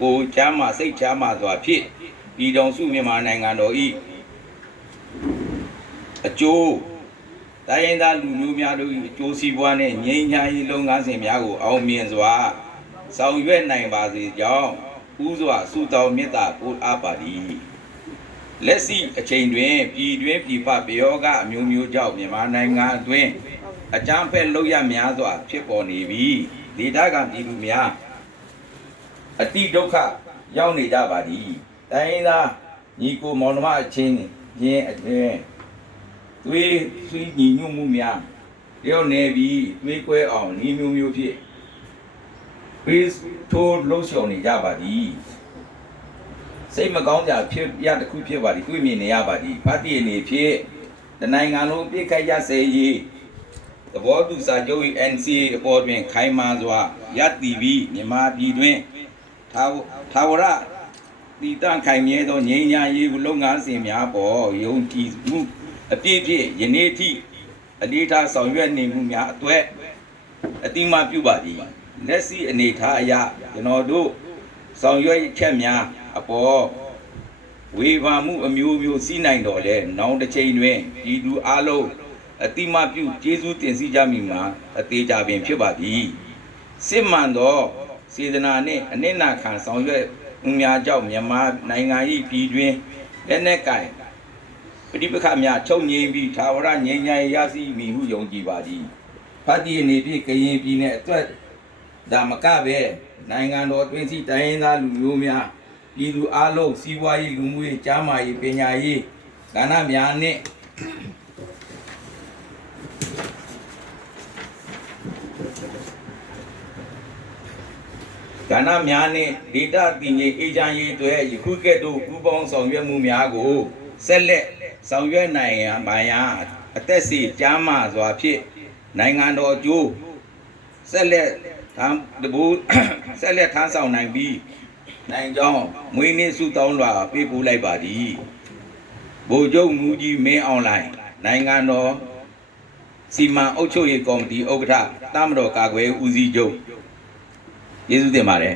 ကိုချမ်းသာစိတ်ချမ်းသာစွာဖြင့်ပြည်တော်စုမြန်မာနိုင်ငံတော်၏အကျိုးတိုင်းရင်းသားလူမျိုးများတို့၏အကျိုးစီးပွားနှင့်ငြိမ်းချမ်းရေးလုပ်ငန်းစဉ်များကိုအောင်မြင်စွာဆောင်ရွက်နိုင်ပါစေကြောင်းဥစွာဆုတောင်းမေတ္တာပို့အပ်ပါသည်လက်ရှိအချိန်တွင်ပြည်တွင်းပြည်ပပယောဂအမျိုးမျိုးကြောင့်မြန်မာနိုင်ငံအတွင်းအကြမ်းဖက်လုပ်ရများစွာဖြစ်ပေါ်နေပြီးဒေသခံပြည်သူများအတိဒုက္ခရောက်နေကြပါသည်တိုင်းရင်းသားညီကိုမောင်နှမအချင်းချင်းအတွင်းသွေးဆွေးညီညွတ်မှုများလျော့နေပြီးသွေးကွဲအောင်ဤမျိုးမျိုးဖြင့်ပေးထိုးလှုပ်ဆောင်နေကြပါသည်စိတ်မကောင်းကြဖြစ်ရတစ်ခုဖြစ်ပါသည်တွေ့မြင်နေရပါသည်ပါတီအနေဖြင့်တနိုင်ငံလုံးပြည့်ခိုက်ရစေရေးသဘောတူစာချုပ် NCA အပေါ်တွင်ခိုင်မာစွာရပ်တည်ပြီးမြန်မာပြည်တွင်ထာဝရတည်တံ့ခိုင်မြဲသောငြိမ်းချမ်းရေးလုပ်ငန်းစဉ်များပေါ်ယုံကြည်မှုအပြည့်ဖြင့်ယနေ့ထိအလေးထားဆောင်ရွက်နေမှုများအတွက်အတိမပြုပါသည်လက်ရှိအနေထားအရကျွန်တော်တို့ဆောင်ရွက်ချက်များအပေါ်ဝေဖန်မှုအမျိုးမျိုးစီးနိုင်တော်လဲနောက်တစ်ချိန်တွင်ဒီလူအလုံးအတိမပြုကျေးဇူးတင်စီကြမိမှာအသေးကြပင်ဖြစ်ပါသည်စစ်မှန်သောစေတနာနှင့်အနစ်နာခံဆောင်ရွက်မှုများကြောင့်မြန်မာနိုင်ငံ၏ပြည်တွင်လက်နက်ကိုင်ပဋိပက္ခများချုပ်ငြိမ်းပြီးထာဝရငြိမ်းချမ်းရေးရရှိမည်ဟုယုံကြည်ပါသည်ဖတ်တည်အနေဖြင့်ကရင်ပြည်နယ်အတွက်ဒါမကပဲနိုင်ငံတော်အတွင်းရှိတိုင်းရင်းသားလူမျိုးများပြည်သူအလုံးစီးပွားရေးလူမှုရေးကျန်းမာရေးပညာရေးကဏ္ဍများနှင့်ကဏ္ဍများနှင့်ဒေတာတည်ငြိမ်အေးချမ်းရေးအတွက်ယခုကဲ့သို့ပူးပေါင်းဆောင်ရွက်မှုများကိုဆက်လက်ဆောင်ရွက်နိုင်ရန်ပါရန်အသက်စီကျမ်းမာစွာဖြင့်နိုင်ငံတော်အကျိုးဆက်လက်ထမ်းဆောင်နိုင်ပြီးနိုင်ကြောင်းမွေးနေ့ဆုတောင်းလွှာပေးပို့လိုက်ပါသည်ဗိုလ်ချုပ်မူကြီးမင်းအောင်လှိုင်နိုင်ငံတော်စီမံအုပ်ချုပ်ရေးကော်မတီဥက္ကဋ္ဌတမတော်ကာကွယ်ဦးစီးချုပ်ကျေးဇူးတင်ပါတယ်